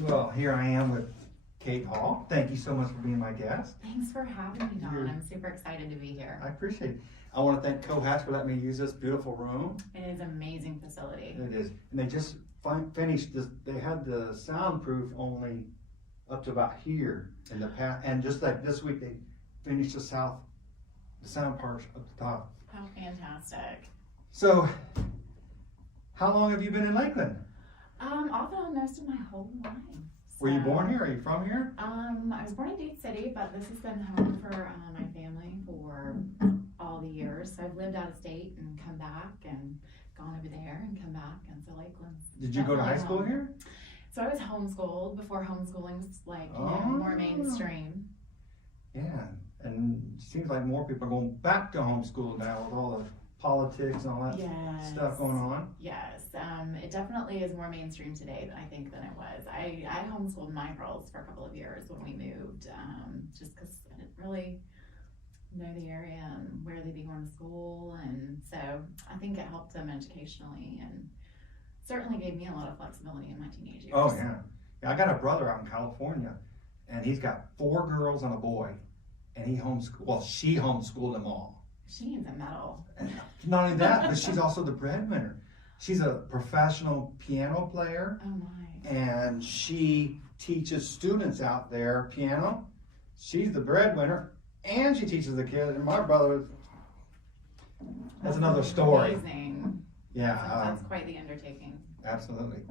Well, here I am with Kate Hall. Thank you so much for being my guest. Thanks for having me, Don. I'm super excited to be here. I appreciate it. I want to thank Cohatch for letting me use this beautiful room. It is an amazing facility. It is. And they just finished this. They had the soundproof only up to about here in the past. And just like this week, they finished the sound part up the top. Oh, fantastic. So, how long have you been in Lakeland? Off and on most of my whole life. Were you born here? Are you from here? I was born in Dade City, but this has been home for my family for all the years. So I've lived out of state and come back and gone over there and come back. And so Lakeland. Did you go to high school home. here? So I was homeschooled before homeschooling was more mainstream. Yeah, and it seems like more people are going back to homeschool now with all the politics and all that stuff going on. Yes, it definitely is more mainstream today, I think, than it was. I homeschooled my girls for a couple of years when we moved, just because I didn't really know the area and where they'd be going to school, and so I think it helped them educationally and certainly gave me a lot of flexibility in my teenage years. Oh yeah. I got a brother out in California, and he's got 4 girls and a boy, and she homeschooled them all. She needs a medal. And not only that, but she's also the breadwinner. She's a professional piano player. Oh my. And she teaches students out there piano. She's the breadwinner, and she teaches the kids. And my brother, that's another story. Amazing. Yeah. That's quite the undertaking. Absolutely.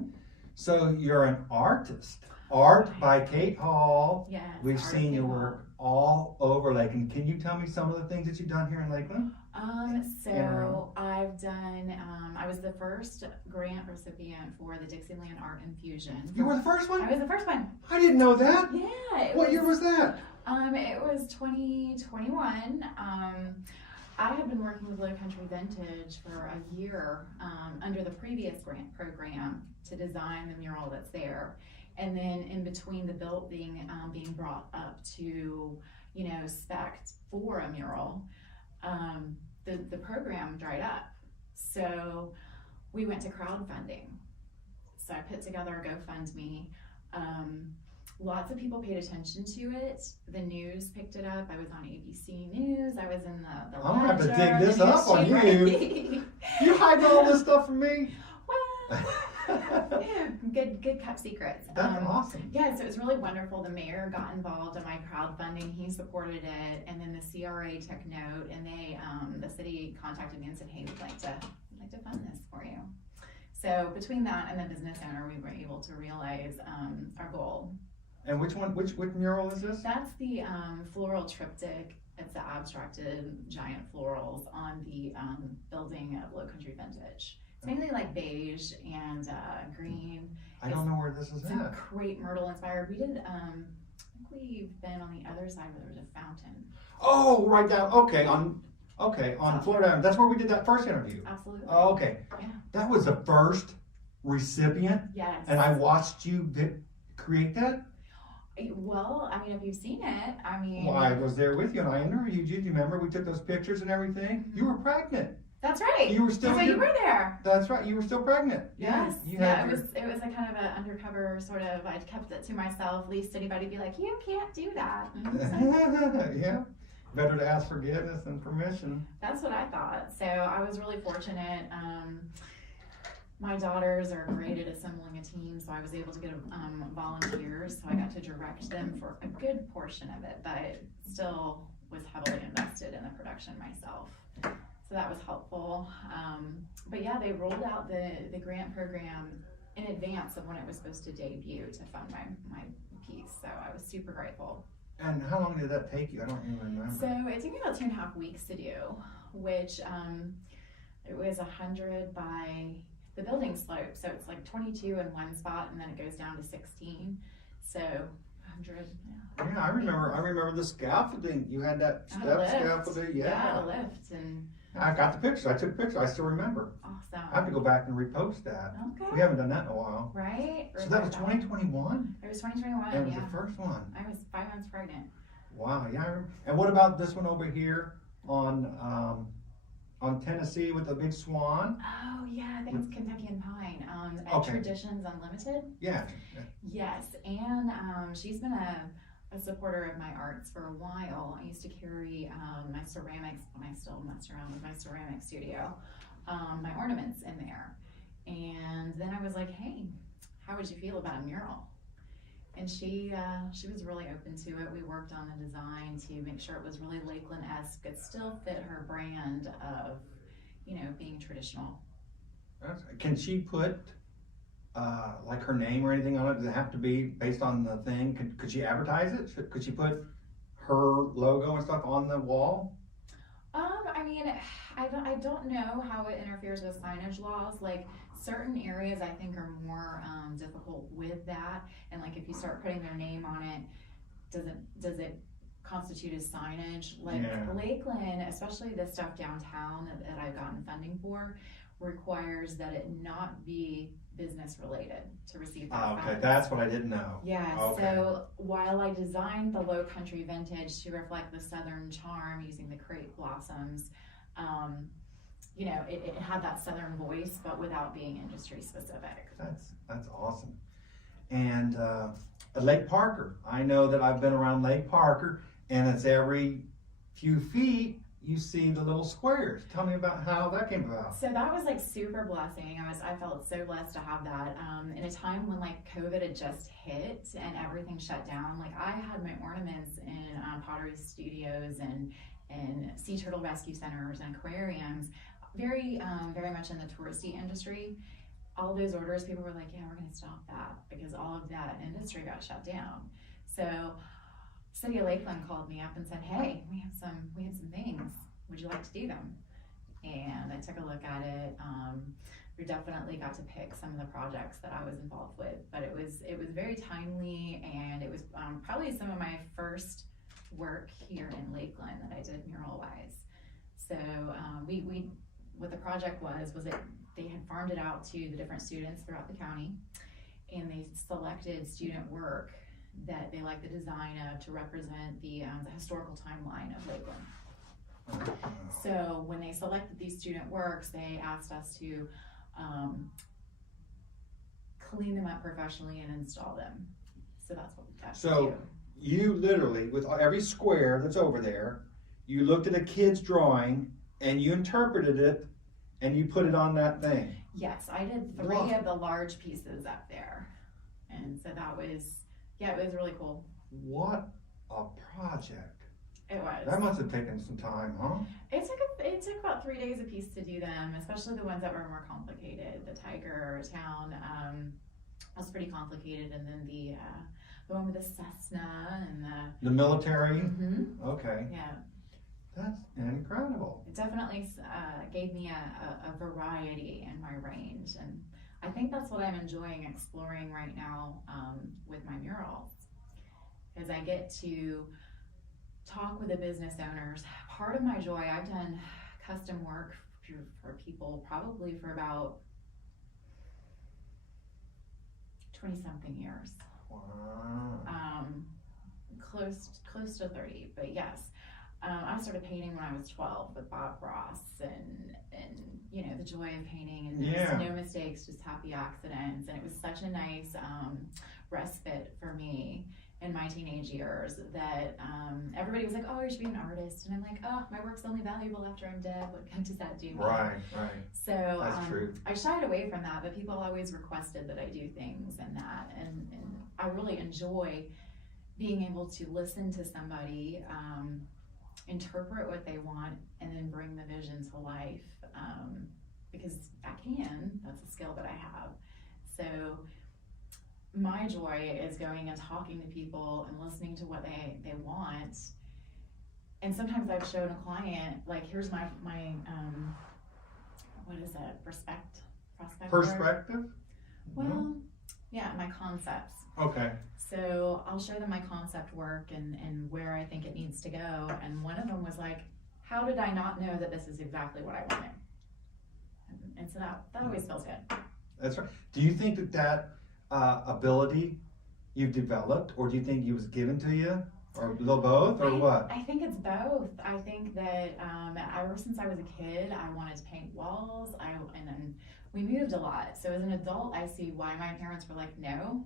So you're an artist. Art by Kate Hall. Yes. We've Art seen your Hall. work all over Lakeland. Can you tell me some of the things that you've done here in Lakeland? So I've done, I was the first grant recipient for the Dixieland Art Infusion. You were the first one? I was the first one. I didn't know that. Yeah. What year was that? It was 2021. I had been working with Low Country Vintage for a year under the previous grant program to design the mural that's there. And then in between the building being brought up to, spec for a mural, the program dried up. So we went to crowdfunding. So I put together a GoFundMe. Lots of people paid attention to it. The news picked it up. I was on ABC News. I was in the I'm gonna have to Ledger, dig this the up on you. You hiding all this stuff from me? Well, good kept secrets. That's awesome. Yeah, so it was really wonderful. The mayor got involved in my crowdfunding. He supported it, and then the CRA took note, and they, the city contacted me and said, "Hey, we'd like to fund this for you." So between that and the business owner, we were able to realize our goal. And which mural is this? That's the floral triptych. It's the abstracted giant florals on the building of Low Country Vintage. It's mainly like beige and green. I don't know where this is It's at. crepe myrtle inspired. We did, I think we've been on the other side where there was a fountain. Oh, right down. Okay, on Florida Avenue. That's where we did that first interview. Absolutely. Oh, okay. Yeah. That was the first recipient, Yes. and I watched you create that. Well, I mean, if you've seen it, I mean. Well, I was there with you, and I interviewed you. Do you remember? We took those pictures and everything. You were pregnant. That's right. You were still. So you were there. That's right. You were still pregnant. Yes. You Yeah. It was a kind of an undercover sort of. I kept it to myself. Least anybody be like, "You can't do that." Yeah. Better to ask forgiveness than permission. That's what I thought. So I was really fortunate. My daughters are great at assembling a team, so I was able to get volunteers. So I got to direct them for a good portion of it, but still was heavily invested in the production myself. So that was helpful. But yeah, they rolled out the grant program in advance of when it was supposed to debut to fund my piece. So I was super grateful. And how long did that take you? I don't even remember. So it took me about 2.5 weeks to do, which it was 100 by the building slope. So it's like 22 in one spot, and then it goes down to 16. So 100. Yeah, I remember the scaffolding. You had that I had a lift. scaffolding. Yeah. A lift, and I got the pictures. I took pictures. I still remember. awesome. I have to go back and repost that. Okay. We haven't done that in a while. Right? So that was 2021? It was 2021, That was yeah. the first one. I was 5 months pregnant. Wow, yeah. And what about this one over here on on Tennessee with the big swan? Oh yeah, I think it's Kentucky and Pine. At Okay. Traditions Unlimited. Yeah. Yes, and she's been a supporter of my arts for a while. I used to carry my ceramics when I still messed around with my ceramic studio, my ornaments in there. And then I was like, hey, how would you feel about a mural? And she was really open to it. We worked on the design to make sure it was really Lakeland-esque. It still fit her brand of, being traditional. Can she put like her name or anything on it? Does it have to be based on the thing? Could she advertise it? Could she put her logo and stuff on the wall? I mean, I don't know how it interferes with signage laws. Like certain areas I think are more difficult with that. And like if you start putting their name on it, does it constitute as signage? Like Lakeland, especially the stuff downtown that I've gotten funding for, requires that it not be business related to receive that Okay, funds. that's what I didn't know. Yeah, Okay. so while I designed the low country vintage to reflect the southern charm using the crepe blossoms, it had that southern voice, but without being industry specific. That's awesome. And Lake Parker, I know that I've been around Lake Parker, and it's every few feet you see the little squares. Tell me about how that came about. So that was like super blessing. I felt so blessed to have that in a time when like COVID had just hit and everything shut down. Like I had my ornaments in pottery studios and sea turtle rescue centers and aquariums, very much in the touristy industry. All those orders, people were like, yeah, we're gonna stop that because all of that industry got shut down. So City of Lakeland called me up and said, hey, we have some things. Would you like to do them? And I took a look at it. We definitely got to pick some of the projects that I was involved with, but it was very timely, and it was probably some of my first work here in Lakeland that I did mural wise. So we what the project was they had farmed it out to the different students throughout the county, and they selected student work that they liked the design of to represent the historical timeline of Lakeland. So when they selected these student works, they asked us to clean them up professionally and install them. So that's what we got to do. You literally, with every square that's over there, you looked at a kid's drawing and you interpreted it and you put it on that thing. Yes, I did 3 of the large pieces up there. And so that was, it was really cool. What a project. It was. That must have taken some time, huh? It took about 3 days a piece to do them, especially the ones that were more complicated. The tiger town was pretty complicated, and then the one with the Cessna and the military. Mm-hmm. Okay. Yeah. That's incredible. It definitely gave me a variety in my range, and I think that's what I'm enjoying exploring right now with my murals, is I get to talk with the business owners. Part of my joy, I've done custom work for people probably for about 20-something years. Wow. Close to 30, but yes. I started painting when I was 12 with Bob Ross, and the joy of painting, and just no mistakes, just happy accidents, and it was such a nice respite for me in my teenage years that everybody was like, oh, you should be an artist, and I'm like, oh, my work's only valuable after I'm dead. What does that do me? Right. So that's true. I shied away from that, but people always requested that I do things and that, and I really enjoy being able to listen to somebody, interpret what they want, and then bring the vision to life, because I can. That's a skill that I have. So my joy is going and talking to people and listening to what they want. And sometimes I've shown a client, like, here's my what is it, perspective? Well, yeah, my concepts. Okay. So I'll show them my concept work and where I think it needs to go. And one of them was like, how did I not know that this is exactly what I wanted? And so that always feels good. That's right. Do you think that ability you've developed, or do you think it was given to you Or a little both, or what? I think it's both. I think that ever since I was a kid, I wanted to paint walls. And then we moved a lot. So as an adult, I see why my parents were like, no.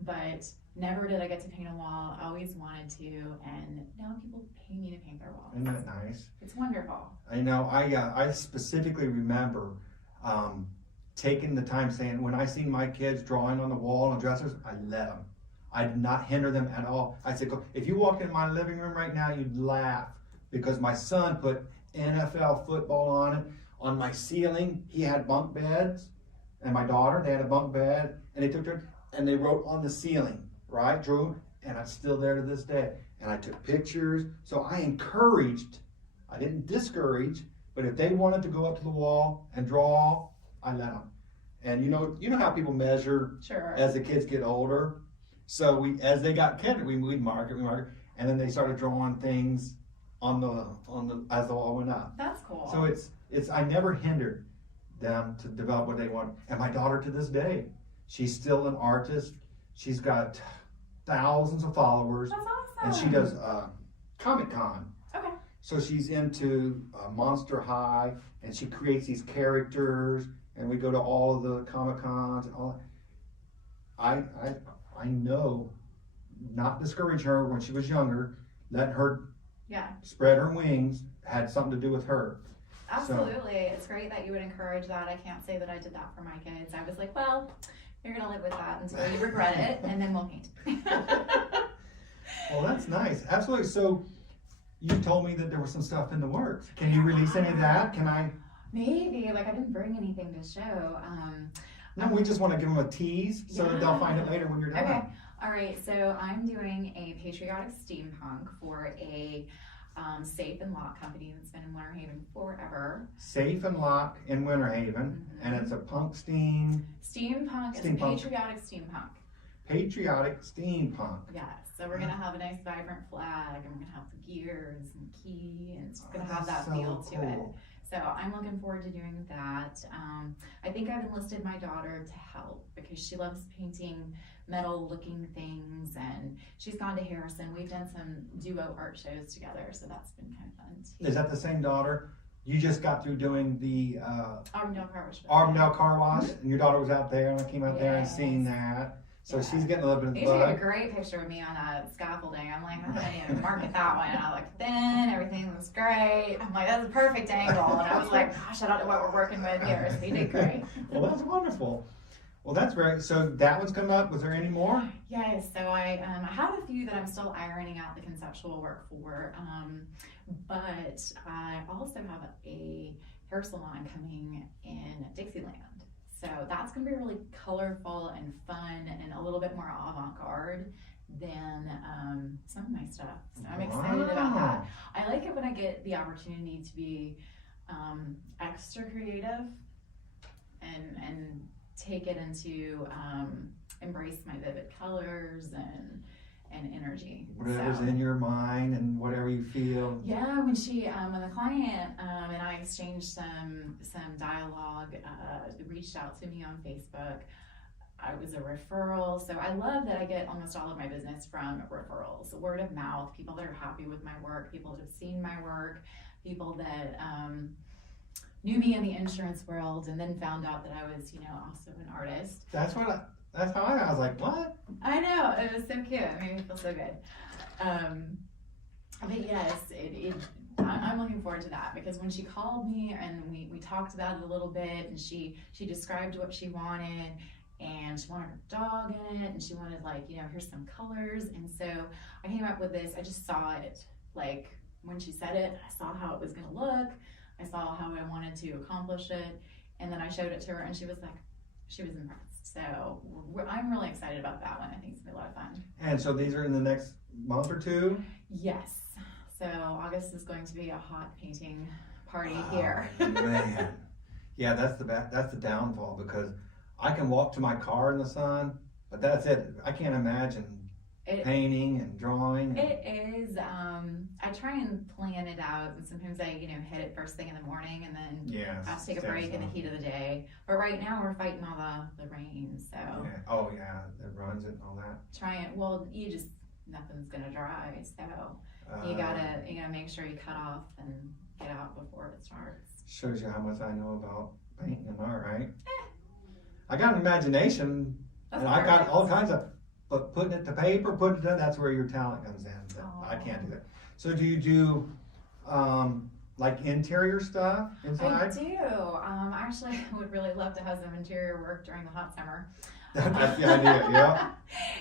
But never did I get to paint a wall. I always wanted to, and now people pay me to paint their walls. Isn't that nice? It's wonderful. I know. I specifically remember taking the time saying, when I seen my kids drawing on the wall and dressers, I let them. I did not hinder them at all. I said, if you walked in my living room right now, you'd laugh, because my son put NFL football on it. On my ceiling, he had bunk beds, and my daughter, they had a bunk bed, and they took their, and they wrote on the ceiling, right? Drew, and it's still there to this day. And I took pictures. So I encouraged, I didn't discourage, but if they wanted to go up to the wall and draw, I let them. And you know how people measure as the kids get older. So as they got kinder, we'd mark it, and then they started drawing things on the as the wall went up. That's cool. So it's I never hindered them to develop what they want. And my daughter, to this day, she's still an artist. She's got thousands of followers. That's awesome. And she does Comic-Con. Okay. So she's into Monster High, and she creates these characters, and we go to all of the Comic-Cons and all. I know, not discourage her when she was younger, let her spread her wings, had something to do with her. Absolutely. So, it's great that you would encourage that. I can't say that I did that for my kids. I was like, well, you're going to live with that until you regret it, and then we'll paint. Well, that's nice. Absolutely. So you told me that there was some stuff in the works. Can you release any of that? Can I? Maybe. Like, I didn't bring anything to show. No, we just want to give them a tease so that they'll find it later when you're done. Okay. All right. So I'm doing a patriotic steampunk for a safe and lock company that's been in Winter Haven forever. Safe and Lock in Winter Haven, and it's a punk steampunk. It's a patriotic steampunk. Patriotic steampunk. Yes. So we're gonna have a nice vibrant flag, and we're gonna have the gears and key, and it's gonna have that feel to it. So I'm looking forward to doing that. I think I've enlisted my daughter to help because she loves painting metal looking things, and she's gone to Harrison. We've done some duo art shows together, so that's been kind of fun too. Is that the same daughter? You just got through doing the Armdale Car Wash. Armdale Car Wash, and your daughter was out there, and I came out there and seen that. So she's getting a little bit of the bug. You took a great picture of me on that scaffolding. I'm like, I need to market that one. I look thin, everything looks great. I'm like, that's a perfect angle. And I was like, gosh, I don't know what we're working with here. So you did great. Well, that's wonderful. Well, that's great. So that one's coming up. Was there any more? Yes. So I have a few that I'm still ironing out the conceptual work for. But I also have a hair salon coming in Dixieland. So that's going to be really colorful and fun and a little bit more avant-garde than some of my stuff. So I'm excited about that. I like it when I get the opportunity to be extra creative and take it into embrace my vivid colors and energy. Whatever's in your mind and whatever you feel. Yeah, when when the client and I exchanged some dialogue, reached out to me on Facebook. I was a referral, so I love that I get almost all of my business from referrals, word of mouth, people that are happy with my work, people that have seen my work, people that knew me in the insurance world and then found out that I was, also an artist. That's how I was like, what? I know, it was so cute. It made me feel so good. But yes, I'm looking forward to that because when she called me and we talked about it a little bit, and she described what she wanted, and she wanted her dog in it, and she wanted here's some colors, and so I came up with this. I just saw it, like when she said it, I saw how it was gonna look, I saw how I wanted to accomplish it, and then I showed it to her, and she was impressed. So I'm really excited about that one. I think it's gonna be a lot of fun. And so these are in the next month or two? Yes. So August is going to be a hot painting party here. Man. Yeah, that's the downfall, because I can walk to my car in the sun, but that's it. I can't imagine painting and drawing. It is. I try and plan it out, and sometimes I, hit it first thing in the morning, and then I have to take a break in the heat of the day. But right now we're fighting all the rain, so. Yeah. Oh yeah, that runs it and all that. You just nothing's gonna dry. So you gotta make sure you cut off and get out before it starts. Shows you how much I know about painting and art, right? I got an imagination, and I got all kinds of, but putting it to paper, that's where your talent comes in. I can't do that. So do you do like interior stuff inside? I do. Actually, I would really love to have some interior work during the hot summer. That's the idea, yeah.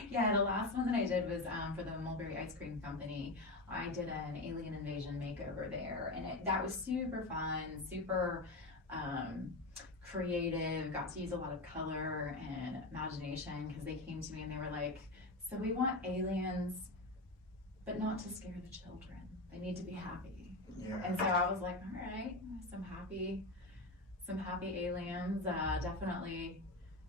Yeah, the last one that I did was for the Mulberry Ice Cream Company. I did an alien invasion makeover there, and that was super fun, super creative. Got to use a lot of color and imagination because they came to me and they were like, so we want aliens, but not to scare the children. They need to be happy. Yeah. And so I was like, all right, some happy aliens, definitely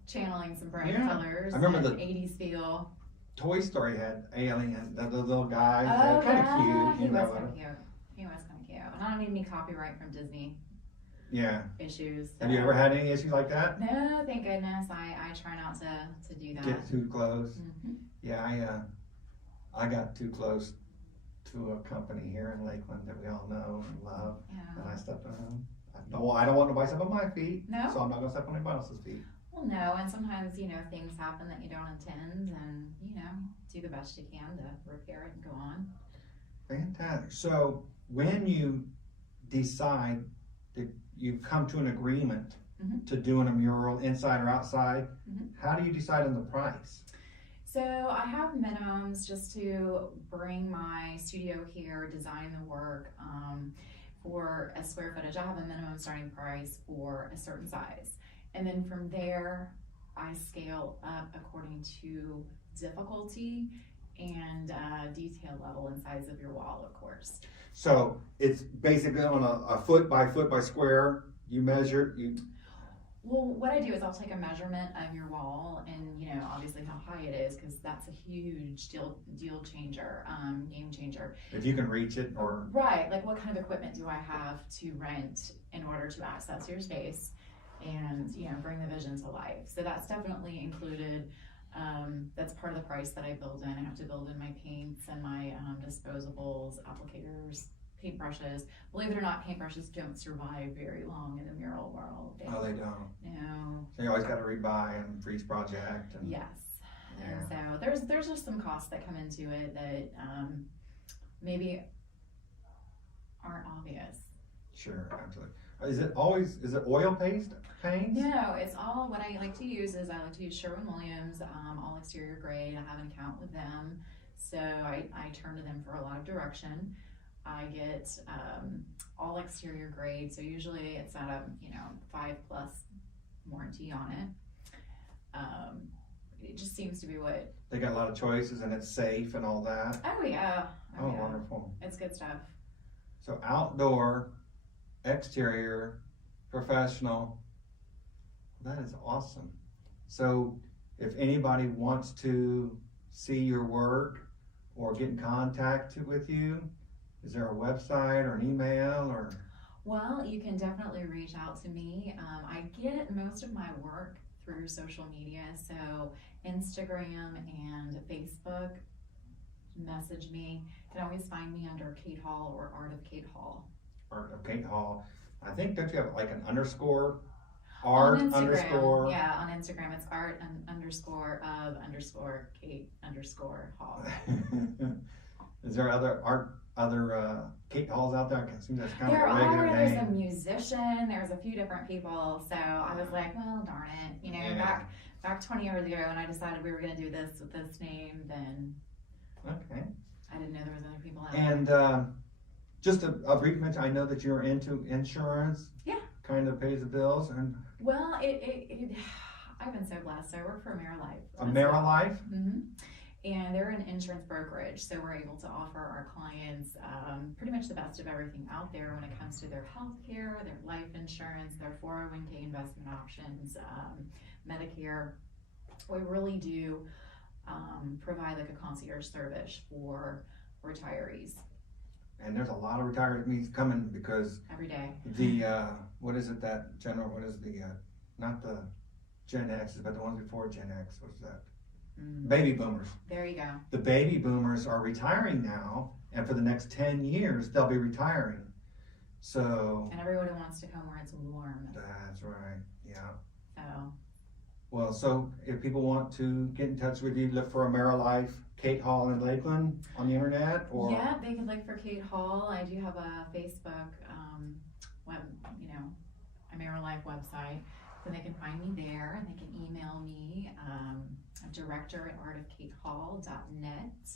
channeling some bright colors. I remember and the 80s feel. Toy Story had alien, the little guy. Oh, kind of yeah. cute. He was kind of cute. And I don't need any copyright from Disney issues. So. Have you ever had any issues like that? No, thank goodness. I try not to do that. Get too close. Mm-hmm. Yeah, I got too close to a company here in Lakeland that we all know and love, and I stepped on them. I don't want nobody to step on my feet, so I'm not going to step on anybody else's feet. Well, no, and sometimes, things happen that you don't intend, and, do the best you can to repair it and go on. Fantastic. So when you decide that you've come to an agreement to doing a mural inside or outside, how do you decide on the price? So I have minimums just to bring my studio here, design the work. For a square footage, I have a minimum starting price for a certain size. And then from there, I scale up according to difficulty and detail level and size of your wall, of course. So it's basically on a foot by square, you measure, Well, what I do is I'll take a measurement of your wall and, obviously how high it is, because that's a huge deal changer, game changer. If you can reach it or... Right, like what kind of equipment do I have to rent in order to access your space and, bring the vision to life. So that's definitely included. That's part of the price that I build in. I have to build in my paints and my disposables, applicators, paintbrushes. Believe it or not, paintbrushes don't survive very long in the mural world. Oh, they don't? No. So you always got to rebuy and freeze project. And, yes. And so there's just some costs that come into it that maybe aren't obvious. Sure, absolutely. Is it oil-based paints? No, it's all, what I like to use is I like to use Sherwin-Williams, all exterior grade. I have an account with them, so I turn to them for a lot of direction. I get all exterior grade, so usually it's at a 5+ warranty on it. It just seems to be what they got a lot of choices and it's safe and all that. Oh yeah. Oh, wonderful. It's good stuff. So outdoor, exterior, professional. That is awesome. So if anybody wants to see your work or get in contact with you, is there a website or an email or? Well, you can definitely reach out to me. I get most of my work through social media, so Instagram and Facebook. Message me. You can always find me under Kate Hall or Art of Kate Hall. Art of Kate Hall. I think, don't you have like an underscore? Art underscore? Yeah, on Instagram it's art underscore of underscore Kate underscore Hall. Is there other Kate Halls out there? I can see that's kind of a regular name. There's a musician, there's a few different people, so I was like, well, darn it. Back 20 years ago when I decided we were going to do this with this name, then okay. I didn't know there was other people out there. And just a brief mention, I know that you're into insurance. Yeah. Kind of pays the bills. And well, I've been so blessed. I work for AmeriLife. AmeriLife? Mm-hmm. And they're an insurance brokerage, so we're able to offer our clients pretty much the best of everything out there when it comes to their health care, their life insurance, their 401k investment options, Medicare. We really do provide like a concierge service for retirees. And there's a lot of retirees coming because every day. What is it that general? What is not the Gen X, but the ones before Gen X? What's that? Baby boomers. There you go. The baby boomers are retiring now, and for the next 10 years, they'll be retiring. So. And everybody wants to come where it's warm. That's right, yeah. So. Well, so if people want to get in touch with you, look for a Mara Life, Kate Hall in Lakeland on the internet, or? Yeah, they can look for Kate Hall. I do have a Facebook, web, a Mara Life website. So they can find me there, and they can email me, director@artofkatehall.net,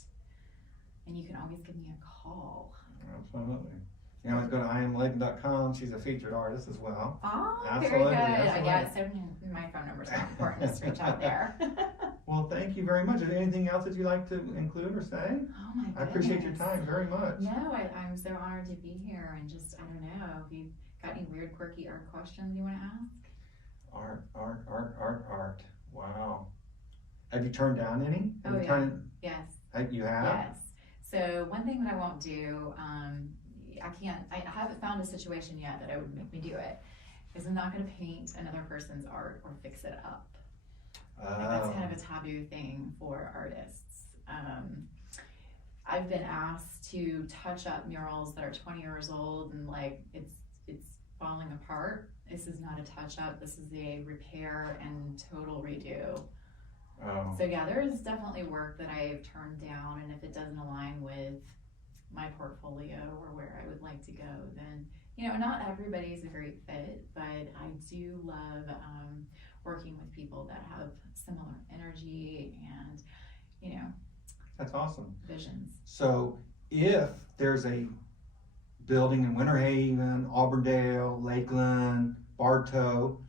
and you can always give me a call. Absolutely. You can always go to IamLakeland.com. She's a featured artist as well. Oh, Absolutely, very good. absolutely. I guess my phone number's not important. Just reach out there. Well, thank you very much. Is there anything else that you'd like to include or say? Oh my goodness. I appreciate your time very much. No, I'm so honored to be here, and just, I don't know, if you've got any weird, quirky art questions you want to ask? Art. Wow. Have you turned down any? Oh, yeah. Yes. You have? Yes. So one thing that I won't do, I haven't found a situation yet that would make me do it, is I'm not going to paint another person's art or fix it up. Like, that's kind of a taboo thing for artists. I've been asked to touch up murals that are 20 years old and like it's falling apart. This is not a touch up. This is a repair and total redo. Oh. So yeah, there is definitely work that I've turned down, and if it doesn't align with my portfolio or where I would like to go, then not everybody's a great fit, but I do love working with people that have similar energy and That's awesome. visions. So if there's a building in Winter Haven, Auburndale, Lakeland, Bartow,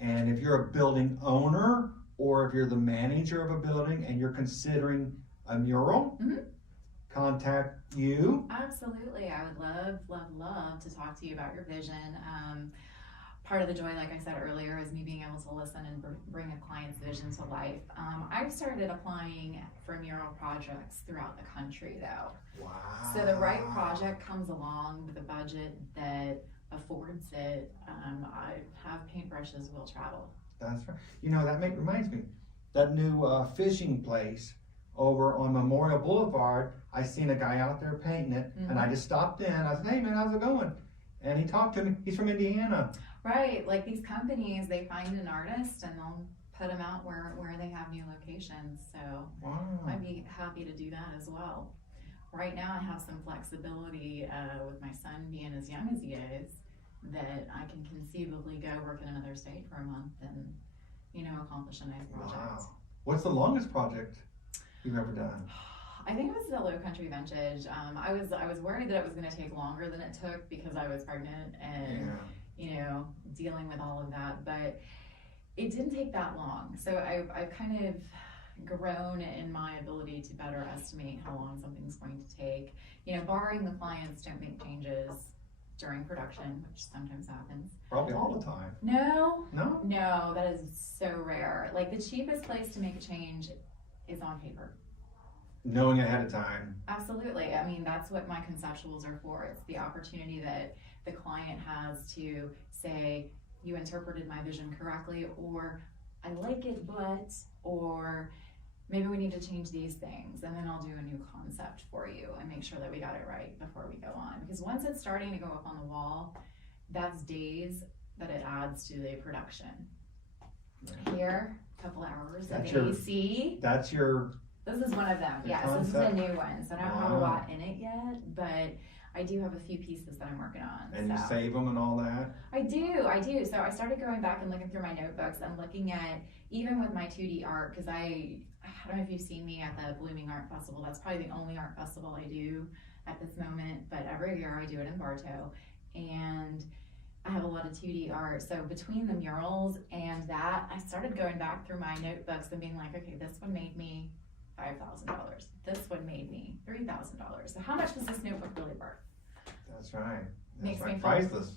and if you're a building owner or if you're the manager of a building and you're considering a mural, contact you. Absolutely. I would love to talk to you about your vision. Part of the joy, like I said earlier, is me being able to listen and bring a client's vision to life. I've started applying for mural projects throughout the country, though. Wow. So the right project comes along with a budget that affords it. I have paintbrushes will travel. That's right. That reminds me, that new fishing place over on Memorial Boulevard, I seen a guy out there painting it, and I just stopped in. I said, "Hey man, how's it going?" And he talked to me. He's from Indiana. Right, like these companies, they find an artist and they'll put them out where they have new locations. So Wow. I'd be happy to do that as well. Right now I have some flexibility with my son being as young as he is, that I can conceivably go work in another state for a month and, accomplish a nice project. Wow. What's the longest project you've ever done? I think it was the Low Country Vintage. I was worried that it was going to take longer than it took because I was pregnant and dealing with all of that, but it didn't take that long. So I've kind of grown in my ability to better estimate how long something's going to take. Barring the clients don't make changes during production, which sometimes happens. Probably all the time. No, No? that is so rare. Like the cheapest place to make a change is on paper. Knowing ahead of time. Absolutely. I mean, that's what my conceptuals are for. It's the opportunity that the client has to say, you interpreted my vision correctly, or I like it, or maybe we need to change these things, and then I'll do a new concept for you and make sure that we got it right before we go on. Because once it's starting to go up on the wall, that's days that it adds to the production. Here, a couple hours of AC. That's your... This is one of them. Yes, concept. This is a new one. So I don't have a lot in it yet, but I do have a few pieces that I'm working on. And you save them and all that? I do. So I started going back and looking through my notebooks and looking at, even with my 2D art, because I don't know if you've seen me at the Blooming Art Festival. That's probably the only art festival I do at this moment, but every year I do it in Bartow. And I have a lot of 2D art. So between the murals and that, I started going back through my notebooks and being like, okay, this one made me $5,000. This one made me $3,000. So how much was this notebook really worth? That's right. Makes me feel priceless.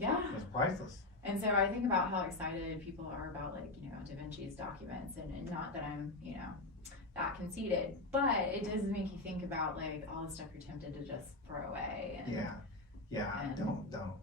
Yeah. It's priceless. And so I think about how excited people are about, like, Da Vinci's documents, and not that I'm, that conceited, but it does make you think about, like, all the stuff you're tempted to just throw away. And, don't.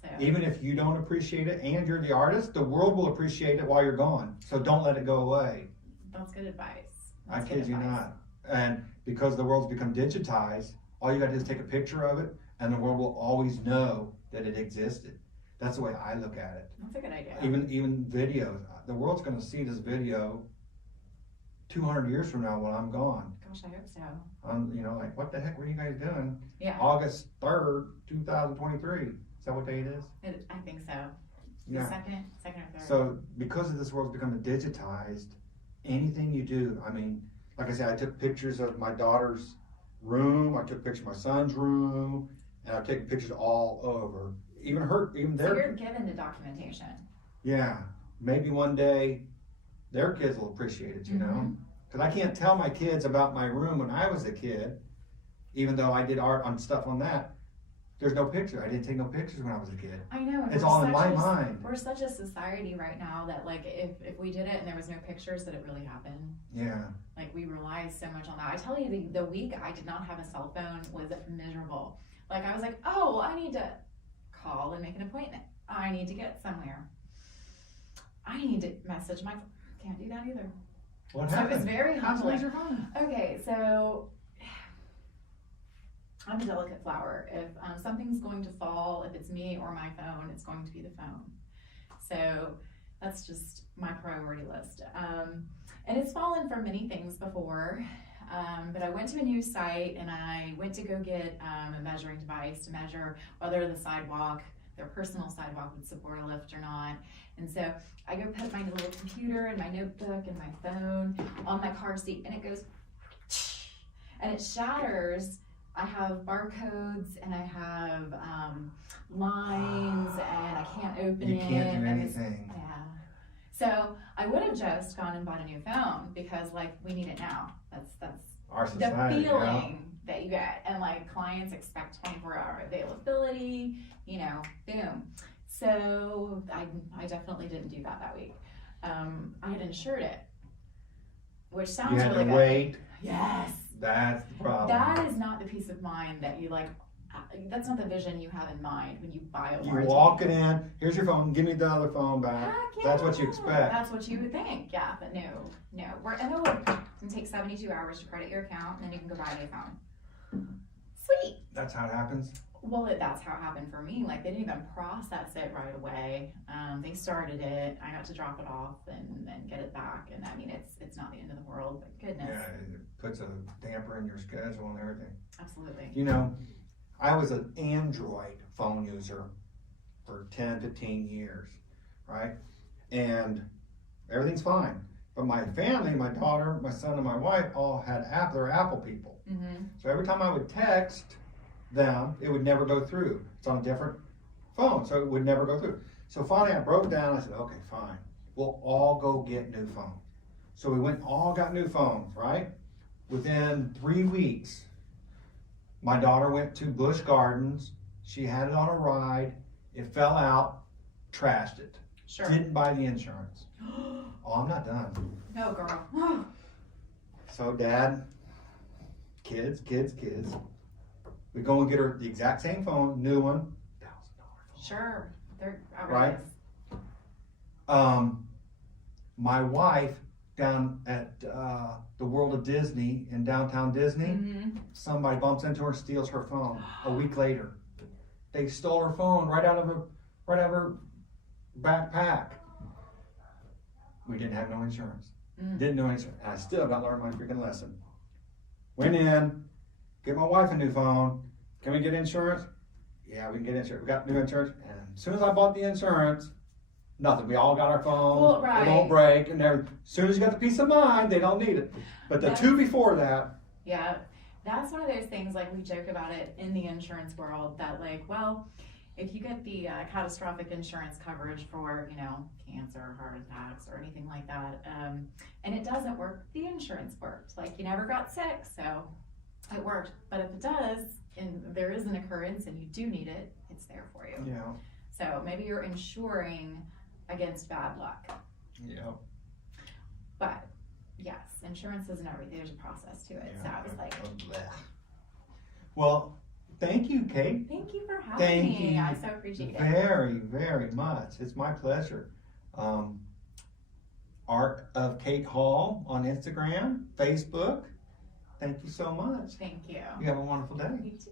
So. Even if you don't appreciate it and you're the artist, the world will appreciate it while you're gone. So don't let it go away. That's good advice. I That's kid good you advice. not. And because the world's become digitized, all you gotta do is take a picture of it and the world will always know that it existed. That's the way I look at it. That's a good idea. Even videos. The world's gonna see this video 200 years from now when I'm gone. Gosh, I hope so. I'm, like, what the heck were you guys doing? Yeah, August 3rd, 2023. Is that what date it is? I think so. The Yeah. second or third. So because of this world's becoming digitized, anything you do, I mean, like I said, I took pictures of my daughter's room, I took pictures of my son's room, and I've taken pictures all over. Even so their, you're given to documentation. yeah, maybe one day their kids will appreciate it, you know? Because I can't tell my kids about my room when I was a kid, even though I did art on stuff on that. There's no picture. I didn't take no pictures when I was a kid. I know. and It's we're all in such my a- mind. We're such a society right now that like if we did it and there was no pictures, that it really happened. Yeah. Like we rely so much on that. I tell you, the week I did not have a cell phone was miserable. Like I was like, oh, well, I need to call and make an appointment. I need to get somewhere. I need to message my. Can't do that either. What So happened? it was very How's humbling. your phone? Okay, so I'm a delicate flower. If something's going to fall, if it's me or my phone, it's going to be the phone. So that's just my priority list. And it's fallen for many things before, but I went to a new site and I went to go get a measuring device to measure whether the sidewalk, their personal sidewalk, would support a lift or not. And so I go put my little computer and my notebook and my phone on my car seat and it goes and it shatters. I have barcodes and I have lines and I can't open You it. can't do and anything. yeah. So I would have just gone and bought a new phone because like we need it now. That's Our the society, feeling that you get. And like clients expect 24-hour availability, boom. So I definitely didn't do that week. I had insured it, which You sounds had really to good. wait. Yes. That's the problem. That is not the peace of mind that you like. That's not the vision you have in mind when you buy a You warranty. walk it in, here's your phone, give me the other phone back. Heck That's what you yeah. expect. That's what you would think, yeah, but no. And it can take 72 hours to credit your account, and then you can go buy a new phone. Sweet. That's how it happens. Well, that's how it happened for me. Like, they didn't even process it right away. They started it. I got to drop it off and then get it back. And I mean, it's not the end of the world, but goodness. Yeah, it puts a damper in your schedule and everything. Absolutely. I was an Android phone user for 10, 15 years, right? And everything's fine. But my family, my daughter, my son, and my wife all had Apple. They're Apple people. Mm-hmm. So every time I would text them, it would never go through. It's on a different phone, so it would never go through. So finally I broke down. I said, okay, fine. We'll all go get new phones. So we went, all got new phones, right? Within 3 weeks, my daughter went to Busch Gardens. She had it on a ride. It fell out, trashed it. Sure. Didn't buy the insurance. Oh, I'm not done. No, girl. So dad, kids. We go and get her the exact same phone, new one, $1,000 phone. Sure. They're Right. outrageous. My wife down at the World of Disney in downtown Disney, Mm-hmm. somebody bumps into her and steals her phone. A week later, they stole her phone right out of her backpack. We didn't have no insurance. Didn't know insurance. And I still have not learned my freaking lesson. Went in, get my wife a new phone. Can we get insurance? Yeah, we can get insurance. We got new insurance. And as soon as I bought the insurance, nothing. We all got our phones. Well, right. They don't break. And as soon as you got the peace of mind, they don't need it. But the two before that, Yeah, that's one of those things, like we joke about it in the insurance world, that like, well, if you get the catastrophic insurance coverage for, cancer, heart attacks, or anything like that, and it doesn't work, the insurance worked. Like, you never got sick, so it worked. But if it does, and there is an occurrence and you do need it, it's there for you. yeah. So maybe you're insuring against bad luck. Yeah. But yes, insurance isn't everything. There's a process to it. So I was like, Well, thank you, Kate. thank you for having Thank me. you I so appreciate it. very, very much. It's my pleasure. Art of Kate Hall on Instagram, Facebook. Thank you so much. Thank you. You have a wonderful day. You too.